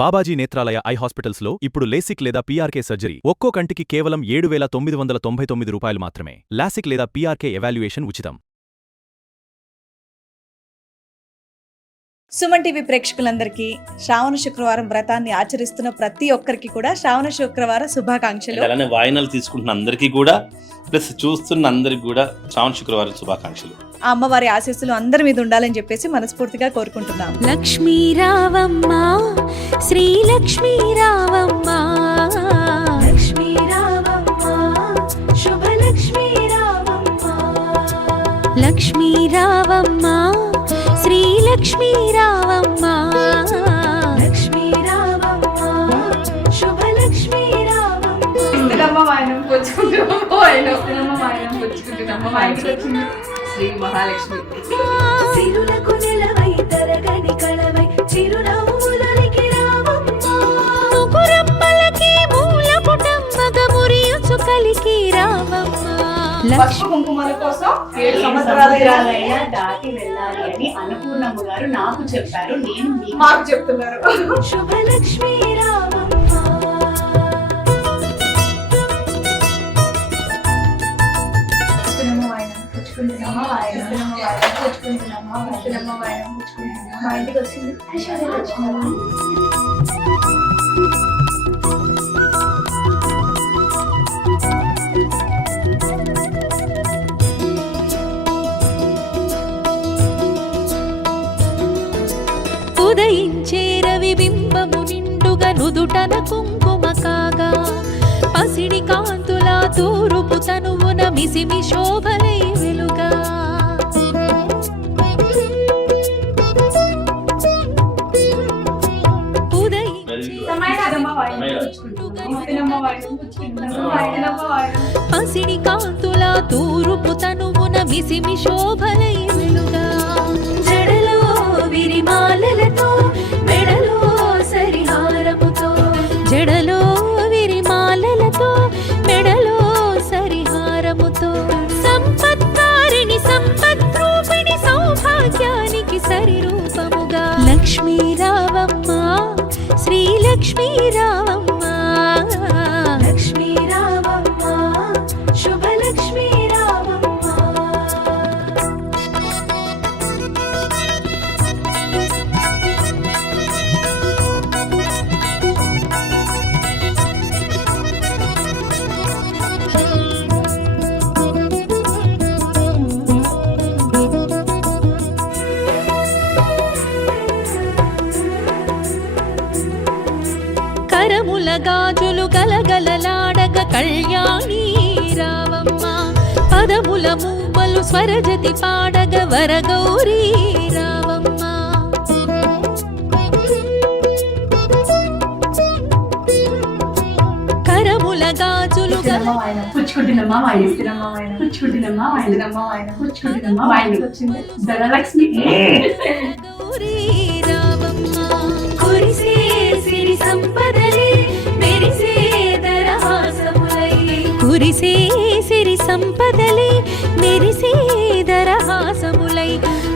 Babaji Netralaya I hospitals లో ఇప్పుడు LASIK లేదా పీఆర్కే సర్జరీ ఒక్కో కంటికి కేవలం 7,999 రూపాయలు మాత్రమే. లాసిక్ లేదా పీఆర్కే ఎవాల్యుయేషన్ ఉచితం. సుమన్ టీవీ ప్రేక్షకులందరికీ శ్రావణ శుక్రవారం వ్రతాన్ని ఆచరిస్తున్న ప్రతి ఒక్కరికి కూడా శ్రావణ శుక్రవార శుభాకాంక్షలు. అలానే వాయినాలు తీసుకుంటున్న అందరికీ కూడా ప్లస్ చూస్తున్న అందరికి కూడా శ్రావణ శుక్రవారం శుభాకాంక్షలు. ఆ అమ్మవారి ఆశీస్సులు అందరి మీద ఉండాలని చెప్పేసి మనస్ఫూర్తిగా కోరుకుంటున్నాం. లక్ష్మీ రావమ్మ శ్రీ లక్ష్మీ రావమ్మ, లక్ష్మీ రావమ్మ శుభ లక్ష్మీ రావమ్మ, లక్ష్మీ రావమ్మ శ్రీ లక్ష్మీ రావమ్మ, లక్ష్మీ రావమ్మ శుభ లక్ష్మీ రావమ్మ. శ్రీ మహాలక్ష్మి సిరులకు నెలవై తరగని కళవై చిరునవ్వులకి రావమ్మ, ముకురమ్మలకి మూల పుటమ్మగ మురియుచు కలికి రావమ్మ. పసుపు కుంకుమల కోసం 7 సంవత్సరాలైనా దాటి వెళ్ళాలి అని అన్నపూర్ణమ్మ గారు నాకు చెప్పారు, నేను మాకు చెప్తున్నారు. శుభలక్ష్మీ రావమ్మ. మా ఇంటికి వచ్చింది ఉదయించే రవి బింబము నిండుగా నుదుటన కుంకుమ కాగా, పసిడి కాంతుల తూరుపు తనువున మిసిమి శోభలై వెలుగా, పసిడి కాంతుల తూరుపు తనువున మిసిమి శోభలై వెలుగా, జడలో విరిమాలలతో మెడలో సరిహారముతో, జడలో విరిమాలలతో మెడలో సరిహారముతో, సంపత్కారిణి సంపద్రూపిణి సౌభాగ్యానికి సరిరూపముగా లక్ష్మీ రావమ్మ శ్రీ లక్ష్మీ రావమ్మ, లక్ష్మీ రావమ్మ శుభ లక్ష్మీ రావమ్మ. కరముల గాజులు గలగలలాడగ కళ్యాణి రావమ్మ, పదముల మూవలు స్వరజతి పాడగ వరగౌరీ రావమ్మ, కరముల గాజులు పుచ్చుకుంటున్నమ్మా వాయిస్తున్నామ్మా వాయిన పుచ్చుకుంటున్నమ్మా వాయినమ్మా వాయిన పుచ్చుకుంటున్నమ్మా వాయినకి వచ్చింది ధనలక్ష్మి గౌరీ రావమ్మ, కురిసే సిరి సంపదలే మెరిసే దరహాసములై, కురిసే సిరి సంపదలే మెరిసే దరహాసములై,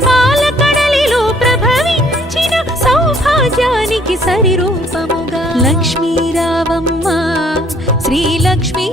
పాలకడలిలో ప్రభవించిన సౌభాగ్యానికి సరిరూపముగా లక్ష్మీ రావమ్మ శ్రీ లక్ష్మీ